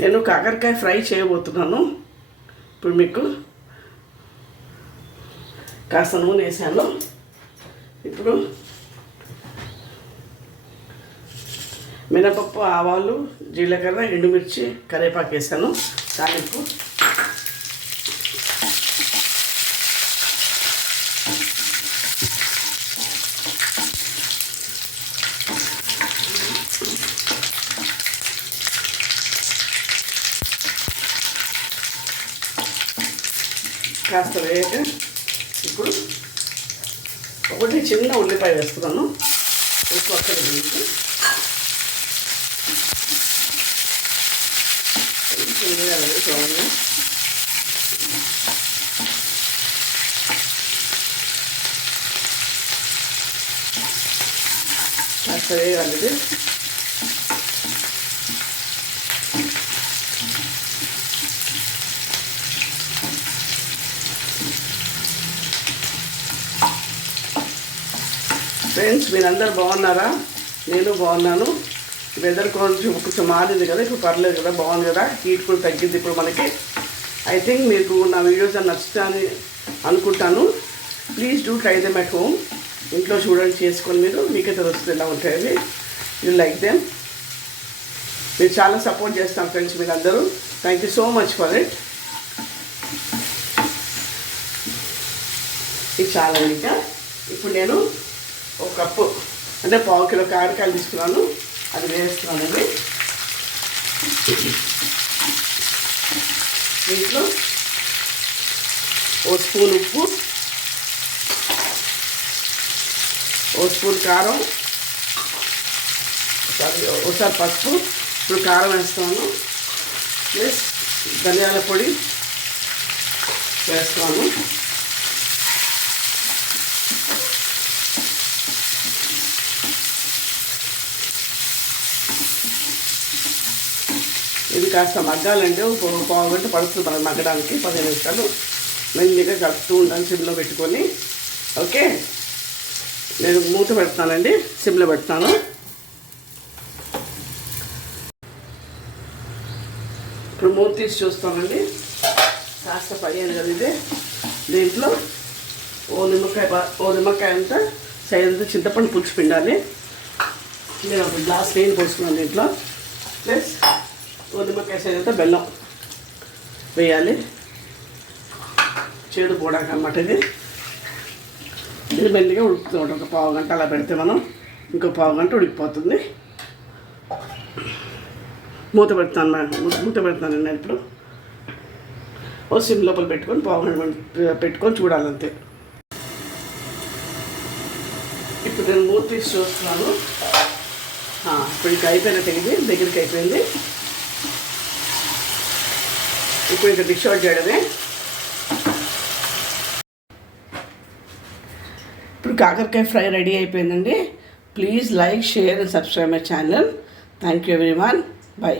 నేను కాకరకాయ ఫ్రై చేయబోతున్నాను. ఇప్పుడు మీకు కాస్త నూనె వేసాను. ఇప్పుడు మినపప్పు, ఆవాలు, జీలకర్ర, ఎండుమిర్చి, కరివేపాకు వేసాను. తాలింపు కాస్త వేయక ఇప్పుడు ఒకటి చిన్న ఉల్లిపాయ వేస్తున్నాను. ఎక్కువ అక్కడ వేసి చిన్నగా వేసుకోవాలి. కాస్త వేయాలి ఇది. ఫ్రెండ్స్, మీరందరూ బాగున్నారా? నేను బాగున్నాను. వెదర్ కొంచెం మారింది కదా, ఇప్పుడు పర్లేదు కదా, బాగుంది కదా, హీట్ కూడా తగ్గింది ఇప్పుడు మనకి. ఐ థింక్ మీకు నా వీడియోస్ నచ్చుతాయని అనుకుంటాను. Please do try them at home. ఇంట్లో చూడండి, చేసుకొని మీకే తెలుస్తుంది ఎలా ఉంటాయని. You like them. మీరు చాలా సపోర్ట్ చేస్తాం ఫ్రెండ్స్ మీరందరూ. Thank you so much for it. ఇది చాలా ఇంకా ఇప్పుడు నేను ఒక కప్పు అంటే పావు కిలో కాకరకాయలు తీసుకున్నాను, అది వేస్తున్నానండి. దీంట్లో ఓ స్పూన్ ఉప్పు, ఓ స్పూన్ కారం, ఒకసారి పసుపు, ఇప్పుడు కారం వేస్తాను, ప్లస్ ధనియాల పొడి వేస్తాను. ఇది కాస్త మగ్గాలంటే ఒక పావు గంట పడుతుంది మనకు మగ్గడానికి. 15 నిమిషాలు మెల్లిగా కలుపుతూ ఉంటాను సిమ్లో పెట్టుకొని. ఓకే, నేను మూత పెడతానండి, సిమ్లో పెడతాను. ఇప్పుడు మూత తీసి చూస్తానండి. కాస్త పయ్యాను కదా ఇది. దీంట్లో ఓ నిమ్మకాయ అంతా సైజంతా చింతపండు పులుసు పిండాలి. నేను ఒక గ్లాస్ నీళ్ళు పోసుకున్నాను దీంట్లో. ప్లస్ ఓ నిమ్మకాయ సైజంతా బెల్లం వేయాలి, చేదు పోవడానికి అన్నమాట. ఇది మెల్లిగా ఉడుకుతూ ఉంటుంది. ఒక పావు గంట అలా పెడితే మనం ఇంకో పావు గంట ఉడికిపోతుంది. మూత పెడతాను నేను ఇప్పుడు. ఓ సిమ్ లోపల పెట్టుకొని పావు గంట పెట్టుకొని చూడాలంతే. ఇప్పుడు నేను మూత తీసి చూస్తున్నాను. ఇప్పుడు ఇంకా అయిపోయినట్టు, ఇది దగ్గరికి అయిపోయింది. ఇప్పుడు ఇంకా డిష్ అవుట్ చేయడమే. ఇప్పుడు కాకరకాయ ఫ్రై రెడీ అయిపోయిందండి. Please like, share and subscribe my channel. Thank you everyone. By.